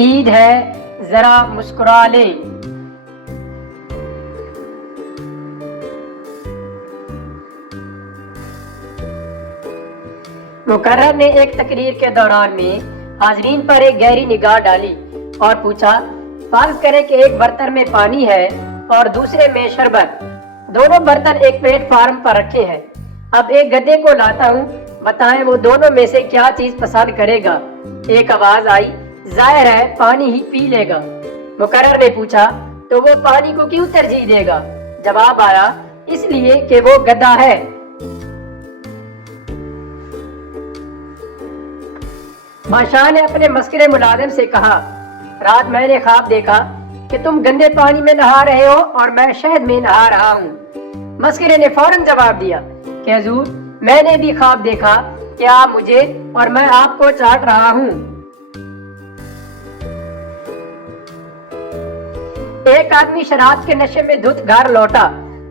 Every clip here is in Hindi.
ईद है, जरा मुस्कुरा ले। मुकर्रर ने एक तकरीर के दौरान में हाजरीन पर एक गहरी निगाह डाली और पूछा, फर्ज करें कि एक बर्तन में पानी है और दूसरे में शरबत। दोनों बर्तन एक प्लेटफार्म पर रखे हैं। अब एक गधे को लाता हूँ, बताएं वो दोनों में से क्या चीज पसंद करेगा। एक आवाज आई, जाहिर है पानी ही पी लेगा। मुकर्रर ने पूछा, तो वो पानी को क्यों तरजीह देगा? जवाब आया, इसलिए कि वो गधा है। बादशाह ने अपने मस्करे मुलाजिम से कहा, रात मैंने ख्वाब देखा कि तुम गंदे पानी में नहा रहे हो और मैं शहद में नहा रहा हूँ। मस्करे ने फौरन जवाब दिया कि हुजूर, मैंने भी ख्वाब देखा कि आप मुझे और मैं आपको चाट रहा हूँ। एक आदमी शराब के नशे में धुत घर लौटा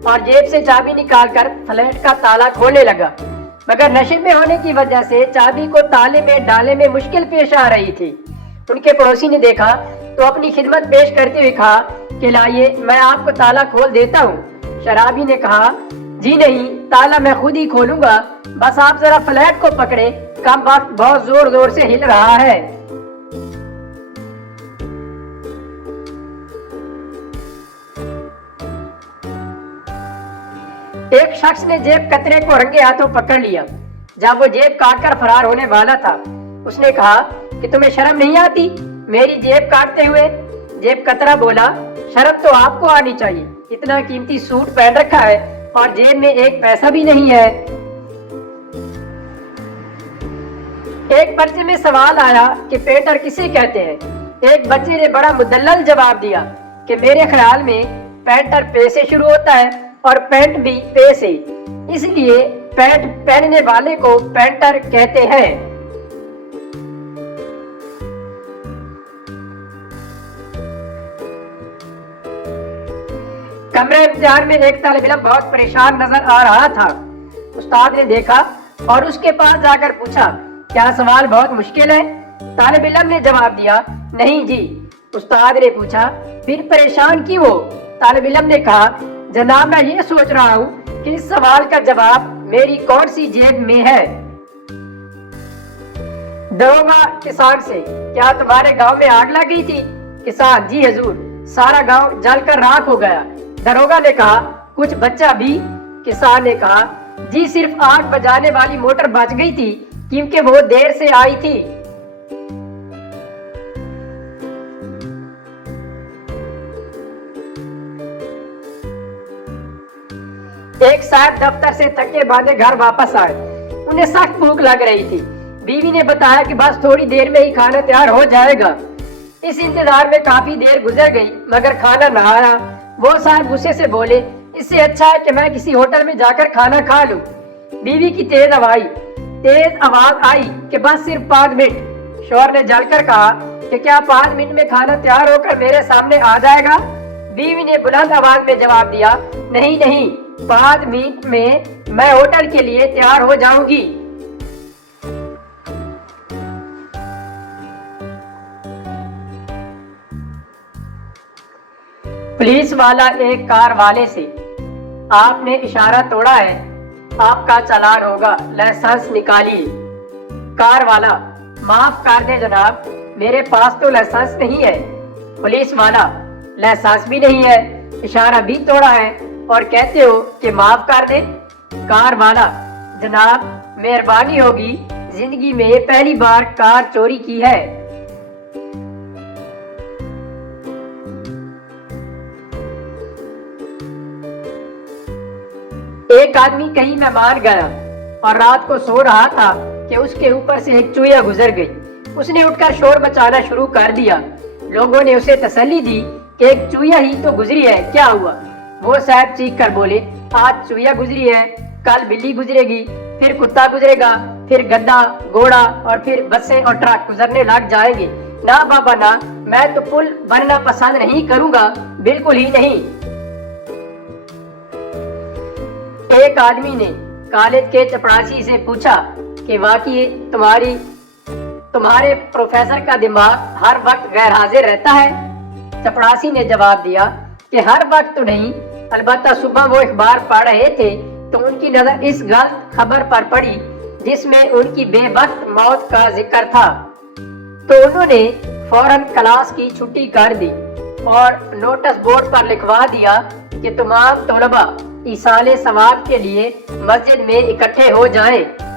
और जेब से चाबी निकालकर फ्लैट का ताला खोलने लगा, मगर नशे में होने की वजह से चाबी को ताले में डालने में मुश्किल पेश आ रही थी। उनके पड़ोसी ने देखा तो अपनी खिदमत पेश करते हुए कहा कि लाइए मैं आपको ताला खोल देता हूँ। शराबी ने कहा, जी नहीं, ताला मैं खुद ही खोलूंगा, बस आप जरा फ्लैट को पकड़े, कम वक्त बहुत जोर जोर से हिल रहा है। एक शख्स ने जेब कतरे को रंगे हाथों पकड़ लिया। जब वो जेब काटकर फरार होने वाला था, उसने कहा कि तुम्हें शर्म नहीं आती मेरी जेब काटते हुए? जेब कतरा बोला, शर्म तो आपको आनी चाहिए, इतना कीमती सूट पहन रखा है और जेब में एक पैसा भी नहीं है। एक पर्चे में सवाल आया कि पेंटर किसे कहते हैं। एक बच्चे ने बड़ा मुदल्लल जवाब दिया कि मेरे ख्याल में पेंटर पे से शुरू होता है और पेंट भी पे से, इसलिए पैंट पहनने वाले को पेंटर कहते हैं। कमरे इम्तिहान में एक तालिब इल्म बहुत परेशान नजर आ रहा था। उस्ताद ने देखा और उसके पास जाकर पूछा, क्या सवाल बहुत मुश्किल है? तालिब इल्म ने जवाब दिया, नहीं जी। उस्ताद ने पूछा, फिर परेशान क्यों हो? तालिब इल्म ने कहा, जनाब मैं ये सोच रहा हूँ कि इस सवाल का जवाब मेरी कौन सी जेब में है। दरोगा किसान से, क्या तुम्हारे गांव में आग लग गई थी? किसान, जी हुजूर, सारा गांव जलकर राख हो गया। दरोगा ने कहा, कुछ बच्चा भी? किसान ने कहा, जी सिर्फ आग बजाने वाली मोटर बच गई थी क्योंकि वो देर से आई थी। एक साहब दफ्तर से थके बांधे घर वापस आए। उन्हें सख्त भूख लग रही थी। बीवी ने बताया कि बस थोड़ी देर में ही खाना तैयार हो जाएगा। इस इंतजार में काफी देर गुजर गई मगर खाना न आया। वो साहब गुस्से से बोले, इससे अच्छा है कि मैं किसी होटल में जाकर खाना खा लूं। बीवी की तेज आवाज आई कि बस सिर्फ 5 मिनट। शौहर ने जलकर कहा कि क्या 5 मिनट में खाना तैयार होकर मेरे सामने आ जाएगा? बीवी ने बुलंद आवाज में जवाब दिया, नहीं नहीं, 5 मिनट में मैं होटल के लिए तैयार हो जाऊंगी। पुलिस वाला एक कार वाले से, आपने इशारा तोड़ा है, आपका चालान होगा, लाइसेंस निकालिए। कार वाला, माफ कर दे जनाब, मेरे पास तो लाइसेंस नहीं है। पुलिस वाला, लाइसेंस भी नहीं है, इशारा भी तोड़ा है और कहते हो कि माफ कर दे। कार वाला, जनाब मेहरबानी होगी, जिंदगी में पहली बार कार चोरी की है। एक आदमी कहीं मेहमान गया और रात को सो रहा था कि उसके ऊपर से एक चूहिया गुजर गई। उसने उठकर शोर मचाना शुरू कर दिया। लोगों ने उसे तसल्ली दी कि एक चूहिया ही तो गुजरी है, क्या हुआ? वो साहब चीख कर बोले, आज चूहिया गुजरी है, कल बिल्ली गुजरेगी, फिर कुत्ता गुजरेगा, फिर गद्दा, घोड़ा और फिर बसें और ट्रक गुजरने लग जाएंगे। ना बाबा ना, मैं तो पुल बनना पसंद नहीं करूंगा, बिल्कुल ही नहीं। एक आदमी ने कॉलेज के चपरासी से पूछा कि वाकई तुम्हारी तुम्हारे प्रोफेसर का दिमाग हर वक्त गैर हाजिर रहता है? चपड़ासी ने जवाब दिया कि हर वक्त तो नहीं, अलबत्ता सुबह वो अखबार पढ़ रहे थे तो उनकी नजर इस गलत खबर पर पड़ी जिसमें उनकी बेवक्त मौत का जिक्र था। तो उन्होंने फौरन क्लास की छुट्टी कर दी और नोटिस बोर्ड पर लिखवा दिया कि तमाम तलबा ईसाले सवाब के लिए मस्जिद में इकट्ठे हो जाएं।